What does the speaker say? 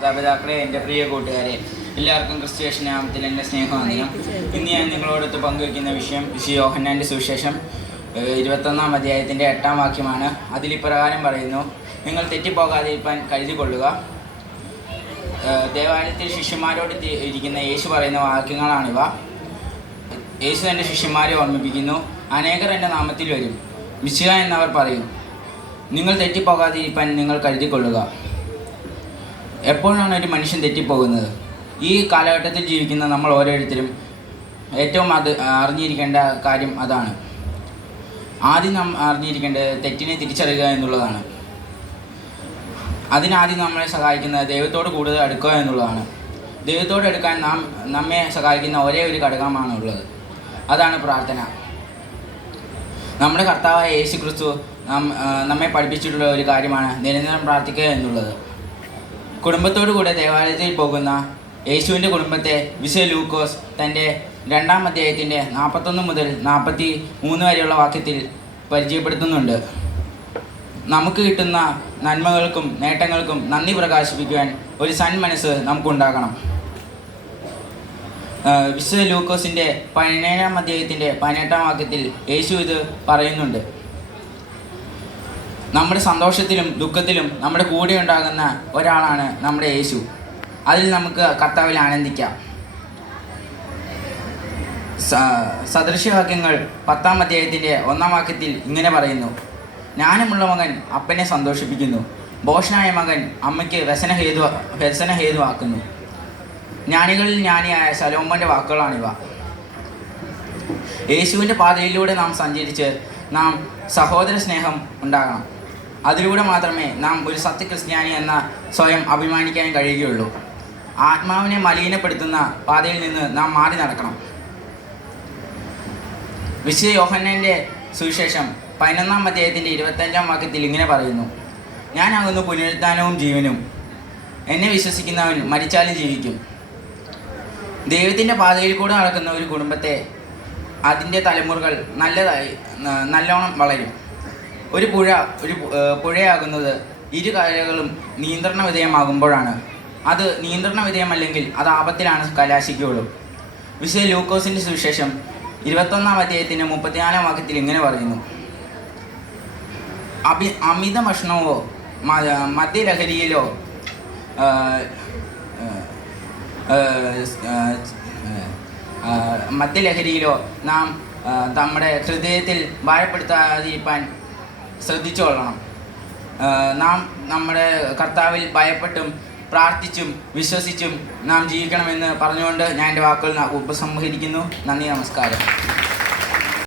മാതാപിതാക്കളെ, എൻ്റെ പ്രിയ കൂട്ടുകാരെ, എല്ലാവർക്കും ക്രിസ്തുയേശു നാമത്തിൽ എൻ്റെ സ്നേഹവന്ദനം. ഇന്ന് ഞാൻ നിങ്ങളോടൊത്ത് പങ്കുവയ്ക്കുന്ന വിഷയം വിശുദ്ധ യോഹന്നാൻ്റെ സുവിശേഷം 21-ാം അധ്യായത്തിൻ്റെ 8-ാം വാക്യമാണ്. അതിലിപ്രകാരം പറയുന്നു: നിങ്ങൾ തെറ്റിപ്പോകാതിരിക്കാൻ കരുതിക്കൊള്ളുക. ദേവാലയത്തിൽ ശിഷ്യന്മാരോട് ഇരിക്കുന്ന യേശു പറയുന്ന വാക്യങ്ങളാണിവ. യേശു തൻ്റെ ശിഷ്യന്മാരെ ഓർമ്മിപ്പിക്കുന്നു: അനേകർ എൻ്റെ നാമത്തിൽ വരും, മിശിഹ എന്നവർ പറയും. നിങ്ങൾ തെറ്റിപ്പോകാതിരിക്കാൻ നിങ്ങൾ കരുതിക്കൊള്ളുക. എപ്പോഴാണ് ഒരു മനുഷ്യൻ തെറ്റിപ്പോകുന്നത്? ഈ കാലഘട്ടത്തിൽ ജീവിക്കുന്ന നമ്മൾ ഓരോരുത്തരും ഏറ്റവും അറിഞ്ഞിരിക്കേണ്ട കാര്യം അതാണ്. ആദ്യം നാം അറിഞ്ഞിരിക്കേണ്ടത് തെറ്റിനെ തിരിച്ചറിയുക എന്നുള്ളതാണ്. അതിനാദ്യം നമ്മളെ സഹായിക്കുന്നത് ദൈവത്തോട് കൂടുതൽ അടുക്കുക എന്നുള്ളതാണ്. ദൈവത്തോട് അടുക്കാൻ നമ്മെ സഹായിക്കുന്ന ഒരേ ഒരു ഘടകമാണ് ഉള്ളത്, അതാണ് പ്രാർത്ഥന. നമ്മുടെ കർത്താവായ യേശു ക്രിസ്തു നമ്മെ പഠിപ്പിച്ചിട്ടുള്ള ഒരു കാര്യമാണ് നിരന്തരം പ്രാർത്ഥിക്കുക എന്നുള്ളത്. കുടുംബത്തോടു കൂടെ ദേവാലയത്തിൽ പോകുന്ന യേശുവിൻ്റെ കുടുംബത്തെ വിശുദ്ധ ലൂക്കോസ് തൻ്റെ 2-ാം അധ്യായത്തിൻ്റെ 41 മുതൽ 43 വരെയുള്ള വാക്യത്തിൽ പരിചയപ്പെടുത്തുന്നുണ്ട്. നമുക്ക് കിട്ടുന്ന നന്മകൾക്കും നേട്ടങ്ങൾക്കും നന്ദി പ്രകാശിപ്പിക്കുവാൻ ഒരു സന്മനസ്സ് നമുക്കുണ്ടാകണം. വിശുദ്ധ ലൂക്കോസിൻ്റെ 17-ാം അധ്യായത്തിൻ്റെ 18-ാം വാക്യത്തിൽ യേശു ഇത് പറയുന്നുണ്ട്: നമ്മുടെ സന്തോഷത്തിലും ദുഃഖത്തിലും നമ്മുടെ കൂടെ ഉണ്ടാകുന്ന ഒരാളാണ് നമ്മുടെ യേശു. അതിൽ നമുക്ക് കർത്താവിൽ ആനന്ദിക്കാം. സദൃശ്യവാക്യങ്ങൾ 10-ാം അധ്യായത്തിൻ്റെ 1-ാം വാക്യത്തിൽ ഇങ്ങനെ പറയുന്നു: ജ്ഞാനമുള്ള മകൻ അപ്പനെ സന്തോഷിപ്പിക്കുന്നു, ഭോഷനായ മകൻ അമ്മയ്ക്ക് വ്യസന ഹേതുവാക്കുന്നു. ജ്ഞാനികളിൽ ജ്ഞാനിയായ ശലോമോൻ്റെ വാക്കുകളാണിവ. യേശുവിൻ്റെ പാതയിലൂടെ നാം സഞ്ചരിച്ച് നാം സഹോദര സ്നേഹം ഉണ്ടാകണം. അതിലൂടെ മാത്രമേ നാം ഒരു സത്യക്രിസ്ത്യാനി എന്ന സ്വയം അഭിമാനിക്കാൻ കഴിയുകയുള്ളൂ. ആത്മാവിനെ മലിനപ്പെടുത്തുന്ന പാതയിൽ നിന്ന് നാം മാറി നടക്കണം. വിശുദ്ധ യോഹന്നാൻ്റെ സുവിശേഷം 11-ാം അധ്യായത്തിൻ്റെ 25-ാം വാക്യത്തിൽ ഇങ്ങനെ പറയുന്നു: ഞാനാകുന്നു പുനരുത്ഥാനവും ജീവനും, എന്നെ വിശ്വസിക്കുന്നവൻ മരിച്ചാലും ജീവിക്കും. ദൈവത്തിൻ്റെ പാതയിൽ കൂടെ നടക്കുന്ന ഒരു കുടുംബത്തെ അതിൻ്റെ തലമുറകൾ നല്ലോണം വളരും. ഒരു പുഴയാകുന്നത് ഇരു കരകളും നിയന്ത്രണ വിധേയമാകുമ്പോഴാണ്. അത് നിയന്ത്രണ വിധേയമല്ലെങ്കിൽ അത് ആപത്തിലാണ് കലാശിക്കുകയുള്ളൂ. വിശുദ്ധ ലൂക്കോസിൻ്റെ സുവിശേഷം 21-ാം അധ്യായത്തിൻ്റെ 34-ാം വാക്യത്തിൽ ഇങ്ങനെ പറയുന്നു: അമിത ഭക്ഷണമോ മദ്യലഹരിയിലോ നാം നമ്മുടെ ഹൃദയത്തിൽ ഭാരപ്പെടുത്താതിരിക്കാൻ ശ്രദ്ധിച്ചുകൊള്ളണം. നാം നമ്മുടെ കർത്താവിൽ ഭയപ്പെട്ടും പ്രാർത്ഥിച്ചും വിശ്വസിച്ചും നാം ജീവിക്കണമെന്ന് പറഞ്ഞുകൊണ്ട് ഞാൻ എൻ്റെ വാക്കുകൾ ഉപസംഹരിക്കുന്നു. നന്ദി, നമസ്കാരം.